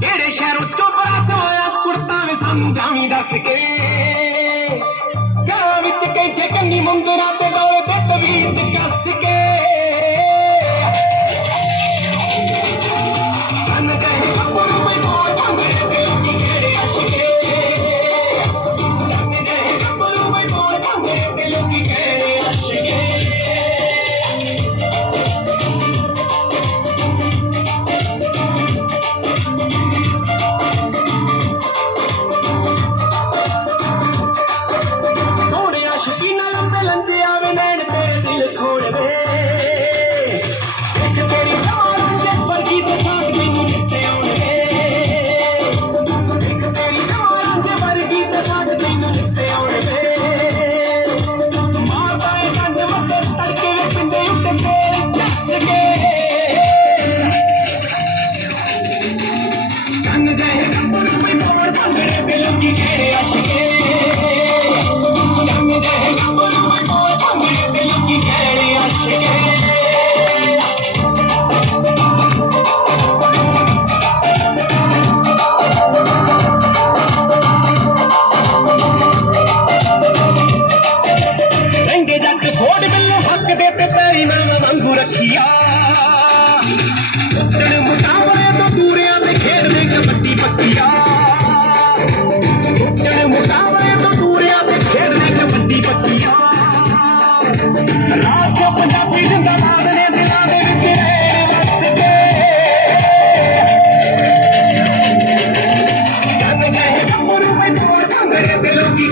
ਕਿਹੜੇ ਸ਼ਹਿਰੋਂ ਚੋਬਰਾ ਸੋਇਆ ਕੁੜਤਾ ਵੇ ਸਾਨੂੰ ਜਾਵੀਂ ਦੱਸ ਕੇ ਗਾਂ ਵਿੱਚ ਕੈਂਠੇ ਕੰਨੀ ਮੁੰਦਰਾ ਤੇ ਡੋਲੇ ਤੇ ਤਵੀਰ ਕੱਸ ਉਹਨੇ ਮੈਨੂੰ ਹੱਕ ਦੇ ਤੇ ਪੈਰੀ ਨਾ ਵਾਂਗੂ ਰੱਖਿਆ। ਉੱਤਣ ਮੁਟਾਵਰੇ ਤੋਂ ਦੂਰਿਆਂ ਦੇ ਖੇਡਦੇ ਕਬੱਡੀ ਪੱਕੀਆ। ਉੱਤਣ ਮੁਟਾਵਰੇ ਤੋਂ ਦੂਰਿਆਂ ਦੇ ਖੇਡਦੇ ਕਬੱਡੀ ਪੱਕੀਆ। ਰਾਜ ਕੋ ਪੰਜਾਬੀ ਜਿੰਦਾ ਲਾਦਨੇ ਦਿਲਾਂ ਦੇ ਵਿੱਚ ਰਹਿਣ ਵਾਸਤੇ। ਜਦ ਕਹੇ ਕਮਰੂ ਵਿੱਚ ਹੋਰ ਕੰਗਰੇ ਦਿਲੋਂ ਕੀ